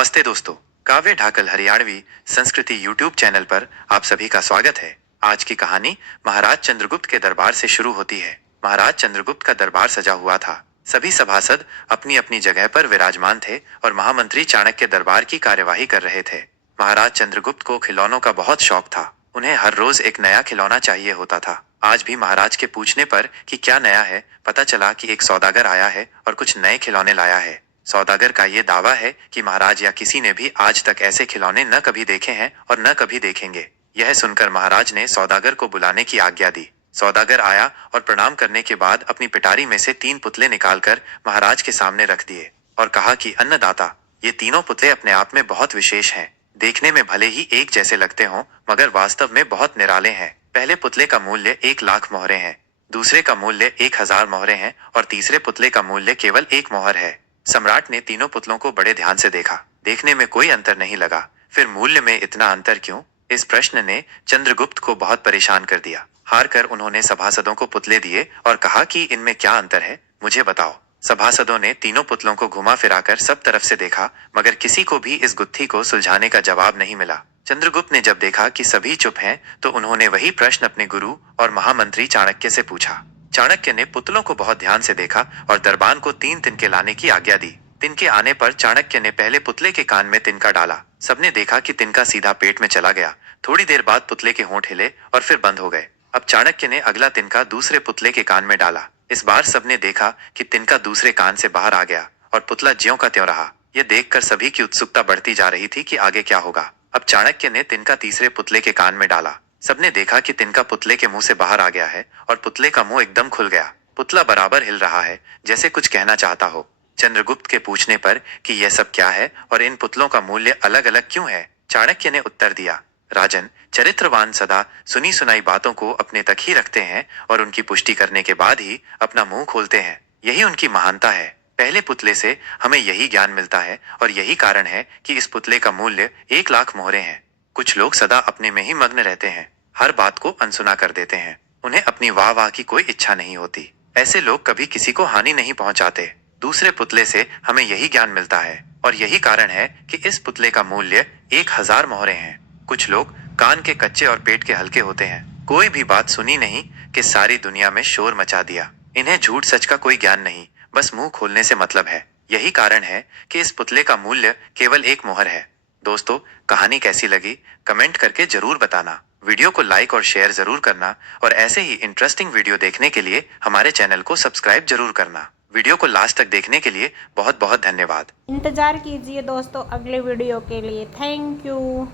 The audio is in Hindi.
नमस्ते दोस्तों, काव्य ढाकल हरियाणवी संस्कृति यूट्यूब चैनल पर आप सभी का स्वागत है। आज की कहानी महाराज चंद्रगुप्त के दरबार से शुरू होती है। महाराज चंद्रगुप्त का दरबार सजा हुआ था। सभी सभासद अपनी अपनी जगह पर विराजमान थे और महामंत्री चाणक्य दरबार की कार्यवाही कर रहे थे। महाराज चंद्रगुप्त को खिलौनों का बहुत शौक था। उन्हें हर रोज एक नया खिलौना चाहिए होता था। आज भी महाराज के पूछने पर कि क्या नया है, पता चला कि एक सौदागर आया है और कुछ नए खिलौने लाया है। सौदागर का ये दावा है कि महाराज या किसी ने भी आज तक ऐसे खिलौने न कभी देखे हैं और न कभी देखेंगे। यह सुनकर महाराज ने सौदागर को बुलाने की आज्ञा दी। सौदागर आया और प्रणाम करने के बाद अपनी पिटारी में से 3 पुतले निकालकर महाराज के सामने रख दिए और कहा कि अन्नदाता, ये तीनों पुतले अपने आप में बहुत विशेष हैं। देखने में भले ही एक जैसे लगते हों, मगर वास्तव में बहुत निराले हैं। पहले पुतले का मूल्य 1,00,000 मोहरे हैं, दूसरे का मूल्य 1,000 मोहरे हैं और तीसरे पुतले का मूल्य केवल 1 मोहर है। सम्राट ने तीनों पुतलों को बड़े ध्यान से देखा। देखने में कोई अंतर नहीं लगा। फिर मूल्य में इतना अंतर क्यों? इस प्रश्न ने चंद्रगुप्त को बहुत परेशान कर दिया। हार कर उन्होंने सभासदों को पुतले दिए और कहा कि इनमें क्या अंतर है, मुझे बताओ। सभासदों ने तीनों पुतलों को घुमा फिराकर सब तरफ से देखा, मगर किसी को भी इस गुत्थी को सुलझाने का जवाब नहीं मिला। चंद्रगुप्त ने जब देखा कि सभी चुप हैं, तो उन्होंने वही प्रश्न अपने गुरु और महामंत्री चाणक्य से पूछा। चाणक्य ने पुतलों को बहुत ध्यान से देखा और दरबान को 3 तिनके लाने की आज्ञा दी। तिनके आने पर चाणक्य ने पहले पुतले के कान में तिनका डाला। सबने देखा कि तिनका सीधा पेट में चला गया। थोड़ी देर बाद पुतले के होंठ हिले और फिर बंद हो गए। अब चाणक्य ने अगला तिनका दूसरे पुतले के कान में डाला। इस बार सबने देखा कि तिनका दूसरे कान से बाहर आ गया और पुतला ज्यों का त्यों रहा। यह देखकर सभी की उत्सुकता बढ़ती जा रही थी कि आगे क्या होगा। अब चाणक्य ने तिनका तीसरे पुतले के कान में डाला। सबने देखा कि तिनका पुतले के मुंह से बाहर आ गया है और पुतले का मुंह एकदम खुल गया। पुतला बराबर हिल रहा है, जैसे कुछ कहना चाहता हो। चंद्रगुप्त के पूछने पर कि यह सब क्या है और इन पुतलों का मूल्य अलग अलग क्यों है, चाणक्य ने उत्तर दिया, राजन, चरित्रवान सदा सुनी सुनाई बातों को अपने तक ही रखते हैं और उनकी पुष्टि करने के बाद ही अपना मुंह खोलते हैं। यही उनकी महानता है। पहले पुतले से हमें यही ज्ञान मिलता है और यही कारण है कि इस पुतले का मूल्य 1,00,000 मोहरे हैं। कुछ लोग सदा अपने में ही मग्न रहते हैं, हर बात को अनसुना कर देते हैं। उन्हें अपनी वाह वाह की कोई इच्छा नहीं होती। ऐसे लोग कभी किसी को हानि नहीं पहुंचाते। दूसरे पुतले से हमें यही ज्ञान मिलता है और यही कारण है कि इस पुतले का मूल्य 1,000 मोहरे हैं। कुछ लोग कान के कच्चे और पेट के हल्के होते हैं। कोई भी बात सुनी नहीं कि सारी दुनिया में शोर मचा दिया। इन्हें झूठ सच का कोई ज्ञान नहीं, बस मुंह खोलने से मतलब है। यही कारण है कि इस पुतले का मूल्य केवल 1 मोहर है। दोस्तों, कहानी कैसी लगी कमेंट करके जरूर बताना। वीडियो को लाइक और शेयर जरूर करना और ऐसे ही इंटरेस्टिंग वीडियो देखने के लिए हमारे चैनल को सब्सक्राइब जरूर करना। वीडियो को लास्ट तक देखने के लिए बहुत बहुत धन्यवाद। इंतजार कीजिए दोस्तों अगले वीडियो के लिए। Thank you.